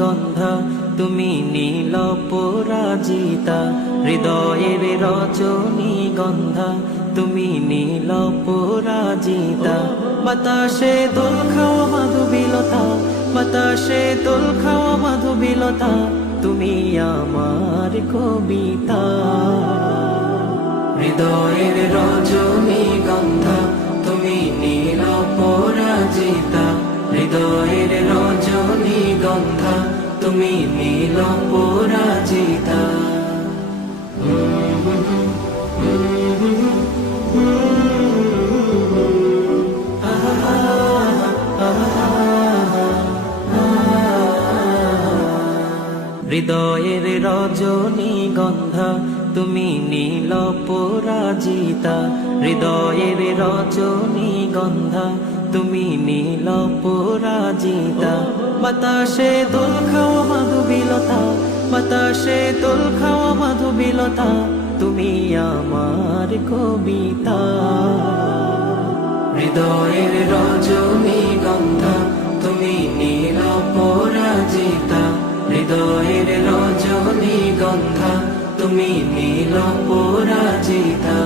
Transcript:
গন্ধা তুমি নীল পরাজিতা, হৃদয়ের রজনী গন্ধা তুমি নীল পরাজিতা। বাতাসে দোল খাওয়া মাধুবিলতা, বাতাসে দোল খাওয়া মাধুবিলতা, তুমি আমার কবিতা। হৃদয়ের রজনী গন্ধা তুমি নীল পরাজিতা, হৃদয়ের রজনী গন্ধা তুমি নীল পরাজিতা। হৃদয়ের রজনী গন্ধা তুমি নীল পরাজিতা, হৃদয়ের রজনী গন্ধা তুমি নীল পরাজিতা। বাতাসে দোল খাওয়া মাধুবিলতা, বাতাসে দোল খাওয়া মাধুবিলতা, তুমি আমার কবিতা। হৃদয়ের রজনী গন্ধা তুমি নীল পরাজিতা, হৃদয়ের রজনী গন্ধা তুমি নীল পরাজিতা।